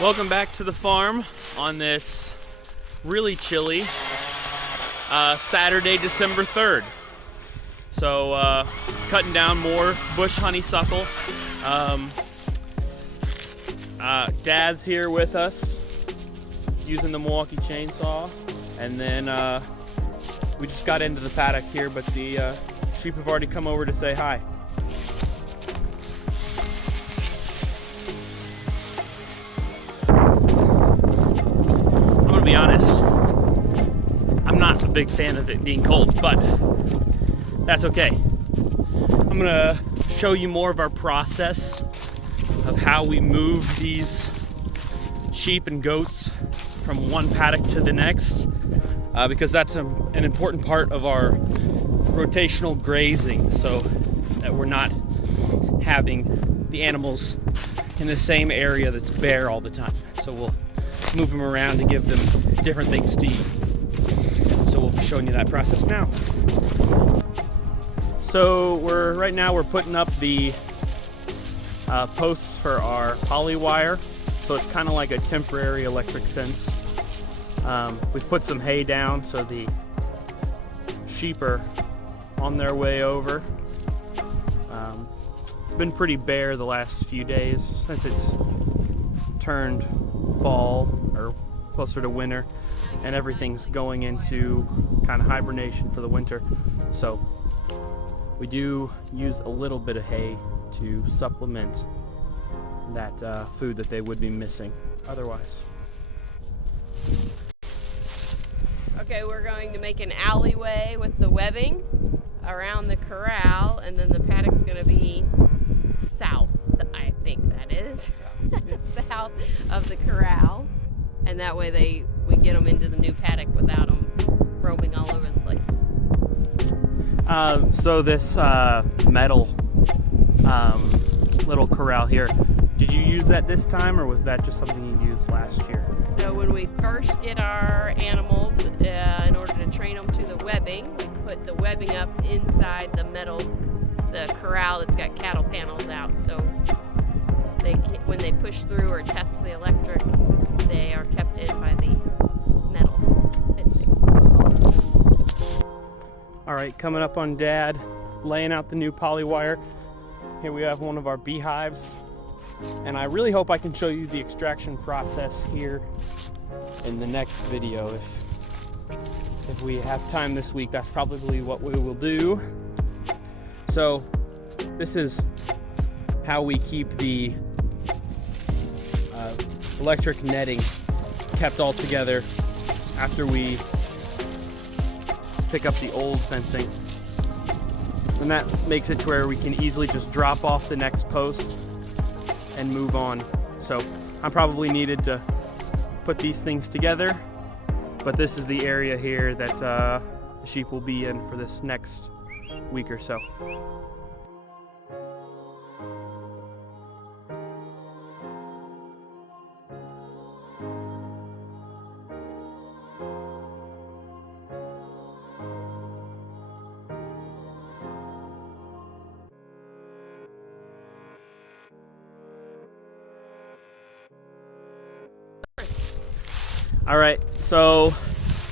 Welcome back to the farm on this really chilly Saturday, December 3rd. So cutting down more bush honeysuckle. Dad's here with us using the Milwaukee chainsaw, and then we just got into the paddock here, but the sheep have already come over to say hi. To be honest, I'm not a big fan of it being cold, but that's okay. I'm gonna show you more of our process of how we move these sheep and goats from one paddock to the next, because that's an important part of our rotational grazing, so that we're not having the animals in the same area that's bare all the time. So we'll move them around to give them different things to eat. So we'll be showing you that process now. So right now we're putting up the posts for our poly wire. So it's kind of like a temporary electric fence. We've put some hay down so the sheep are on their way over. It's been pretty bare the last few days since it's turned fall or closer to winter, and everything's going into kind of hibernation for the winter. So we do use a little bit of hay to supplement that food that they would be missing otherwise. Okay, we're going to make an alleyway with the webbing around the corral, and then the paddock's going to be south, I think that is. South of the corral, and that way we get them into the new paddock without them roaming all over the place. So this metal little corral here, did you use that this time, or was that just something you used last year? So when we first get our animals, in order to train them to the webbing, we put the webbing up inside the corral that's got cattle panels out. So when they push through or test the electric, they are kept in by the metal fencing. All right, coming up on Dad laying out the new poly wire. Here we have one of our beehives, and I really hope I can show you the extraction process here in the next video. If we have time this week, that's probably what we will do. So this is how we keep the electric netting kept all together after we pick up the old fencing. And that makes it to where we can easily just drop off the next post and move on. So I probably needed to put these things together, but this is the area here that the sheep will be in for this next week or so. All right, so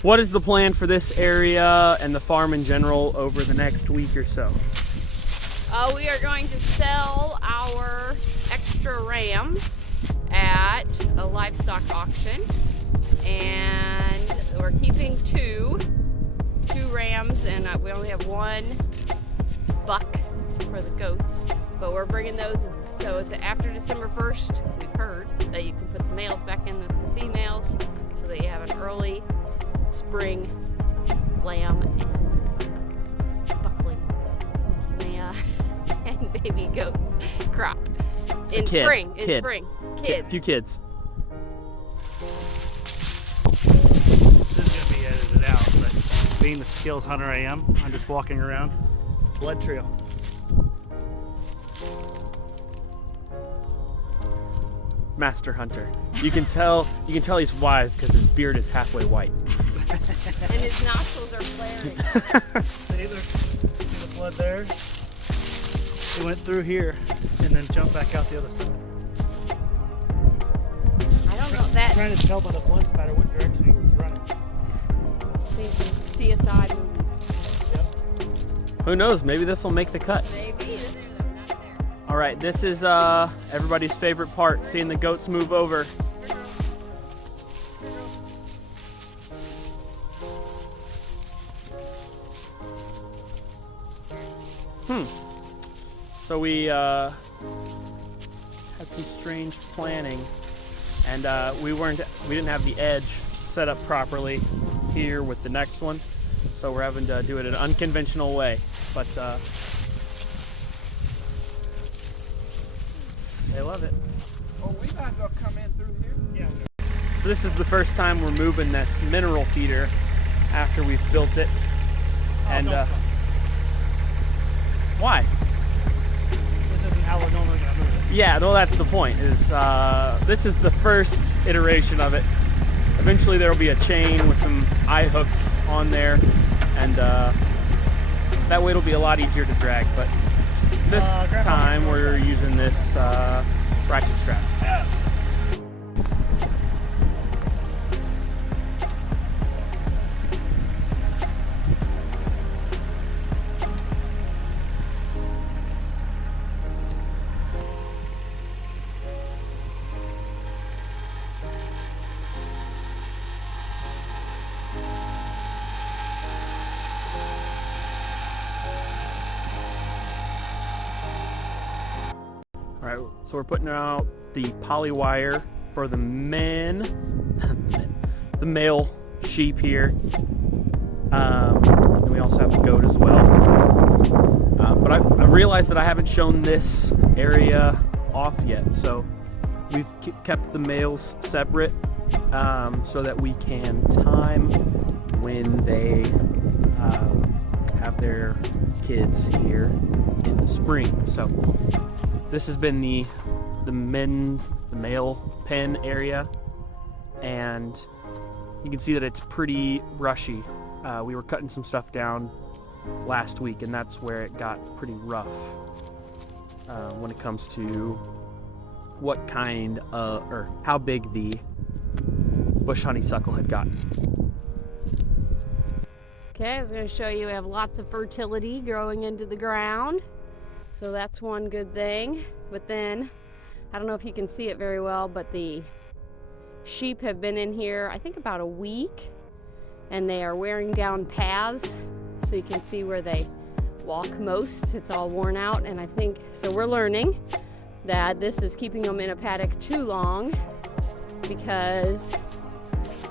what is the plan for this area and the farm in general over the next week or so? We are going to sell our extra rams at a livestock auction, and we're keeping two rams, and we only have one buck for the goats, but we're bringing those. So it's after December 1st, we've heard that you can put the males back in with the females, so that you have an early spring lamb and buckling and baby goats crop in spring. Kids. Few kids. This is going to be edited out, but being the skilled hunter I am, I'm just walking around. Blood trail. Master hunter. You can tell he's wise because his beard is halfway white. And his nostrils are flaring. See the blood there? It went through here and then jumped back out the other side. I trying to tell by the blood spatter what direction he was running. So you can see a side movement. Yep. Who knows? Maybe this will make the cut. Maybe. Not there. All right, this is everybody's favorite part, seeing the goats move over. So we had some strange planning, and we didn't have the edge set up properly here with the next one, so we're having to do it an unconventional way. But they love it. Oh, we might as well come in through here. Yeah. So this is the first time we're moving this mineral feeder after we've built it. And why? This isn't how we're normally gonna move it. Yeah, no, that's the point. Is this is the first iteration of it. Eventually there will be a chain with some eye hooks on there, and that way it'll be a lot easier to drag. But this time we're using this ratchet strap. All right, so we're putting out the poly wire for the the male sheep here. And we also have the goat as well. But I realized that I haven't shown this area off yet. So we've kept the males separate so that we can time when they have their kids here in the spring. So this has been the male pen area, and you can see that it's pretty rushy. We were cutting some stuff down last week, and that's where it got pretty rough when it comes to what kind of, or how big the bush honeysuckle had gotten. Okay, I was going to show you we have lots of fertility growing into the ground. So that's one good thing. But then, I don't know if you can see it very well, but the sheep have been in here, I think about a week, and they are wearing down paths. So you can see where they walk most. It's all worn out, and I think, so we're learning that this is keeping them in a paddock too long, because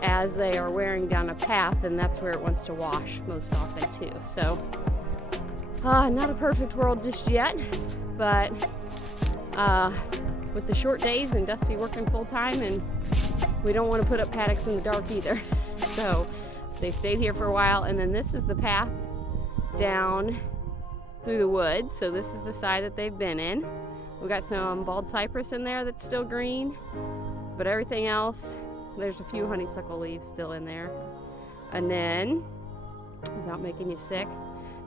as they are wearing down a path, and that's where it wants to wash most often too. So not a perfect world just yet, but with the short days and Dusty working full time, and we don't want to put up paddocks in the dark either. So they stayed here for a while, and then this is the path down through the woods. So this is the side that they've been in. We've got some bald cypress in there that's still green, but everything else, there's a few honeysuckle leaves still in there. And then, without making you sick,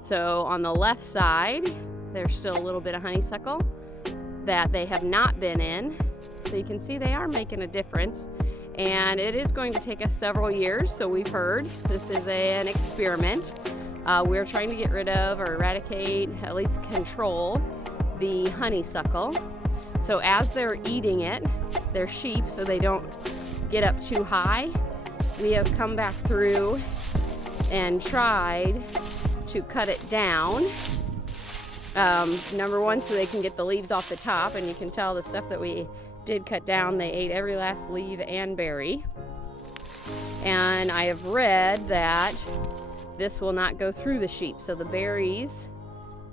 so on the left side, there's still a little bit of honeysuckle that they have not been in. So you can see they are making a difference. And it is going to take us several years, so we've heard. This is an experiment. We're trying to get rid of or eradicate, at least control, the honeysuckle. So as they're eating it, they're sheep, so they don't get up too high. We have come back through and tried to cut it down. Number one, so they can get the leaves off the top, and you can tell the stuff that we did cut down, they ate every last leaf and berry. And I have read that this will not go through the sheep. So the berries,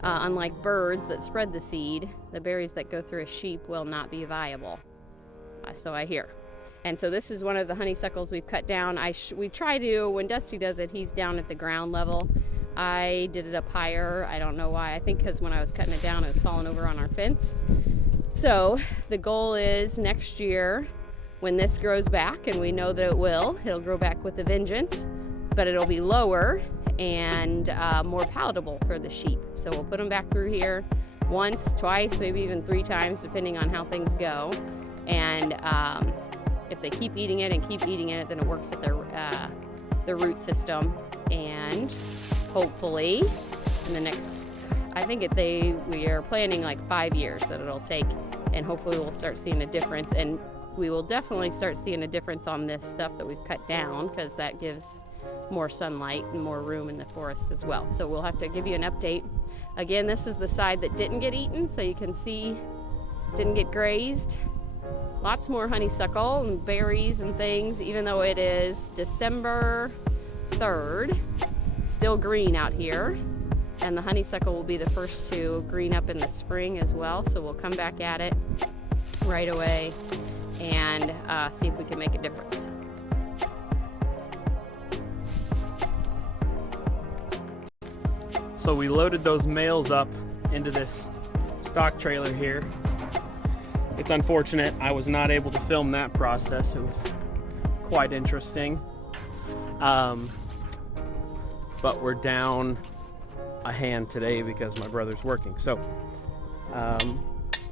unlike birds that spread the seed, the berries that go through a sheep will not be viable. So I hear. And so this is one of the honeysuckles we've cut down. We try to, when Dusty does it, he's down at the ground level. I did it up higher. I don't know why. I think because when I was cutting it down, it was falling over on our fence. So the goal is next year, when this grows back, and we know that it'll grow back with a vengeance, but it'll be lower and more palatable for the sheep. So we'll put them back through here once, twice, maybe even 3 times, depending on how things go. And if they keep eating it and keep eating it, then it works at their root system, and hopefully in the next, I think we are planning like 5 years that it'll take, and hopefully we'll start seeing a difference. And we will definitely start seeing a difference on this stuff that we've cut down, because that gives more sunlight and more room in the forest as well. So we'll have to give you an update. Again, this is the side that didn't get eaten, so you can see didn't get grazed. Lots more honeysuckle and berries and things, even though it is December 3rd. Still green out here, and the honeysuckle will be the first to green up in the spring as well. So we'll come back at it right away and see if we can make a difference. So we loaded those males up into this stock trailer here. It's unfortunate I was not able to film that process. It was quite interesting. But we're down a hand today because my brother's working. So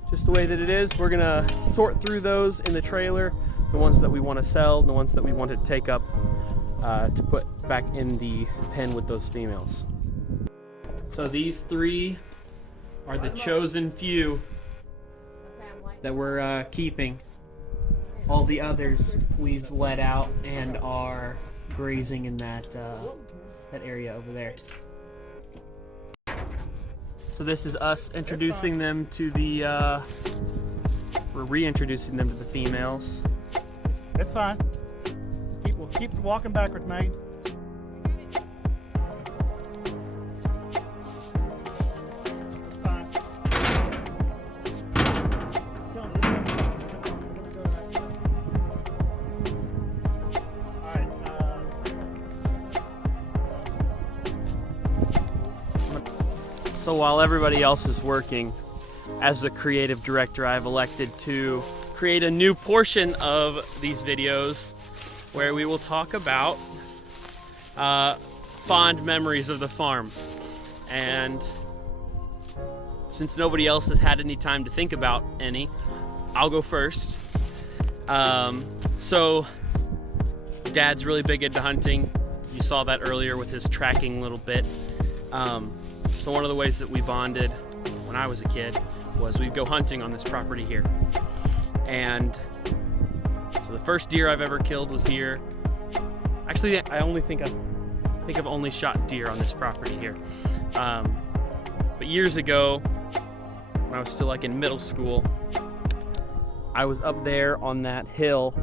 just the way that it is, we're gonna sort through those in the trailer, the ones that we want to sell, the ones that we want to take up to put back in the pen with those females. So these 3 are the chosen few that we're keeping. All the others we've let out and are grazing in that area over there. So this is us introducing them to the, we're reintroducing them to the females. It's fine. We'll keep walking backwards, Maggie. So while everybody else is working, as the creative director, I've elected to create a new portion of these videos where we will talk about fond memories of the farm. And since nobody else has had any time to think about any, I'll go first. So Dad's really big into hunting. You saw that earlier with his tracking little bit. So one of the ways that we bonded when I was a kid was we'd go hunting on this property here. And so the first deer I've ever killed was here. Actually, I think I've only shot deer on this property here. But years ago, when I was still like in middle school, I was up there on that hill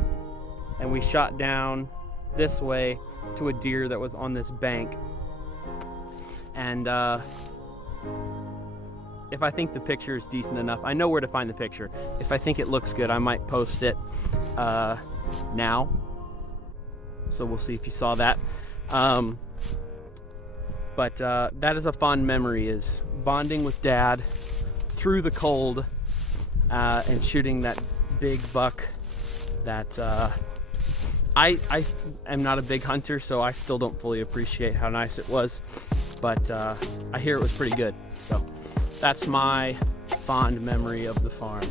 and we shot down this way to a deer that was on this bank. And if I think the picture is decent enough, I know where to find the picture. If I think it looks good, I might post it now. So we'll see if you saw that. But that is a fond memory, is bonding with Dad through the cold and shooting that big buck that I am not a big hunter, so I still don't fully appreciate how nice it was. But I hear it was pretty good. So that's my fond memory of the farm.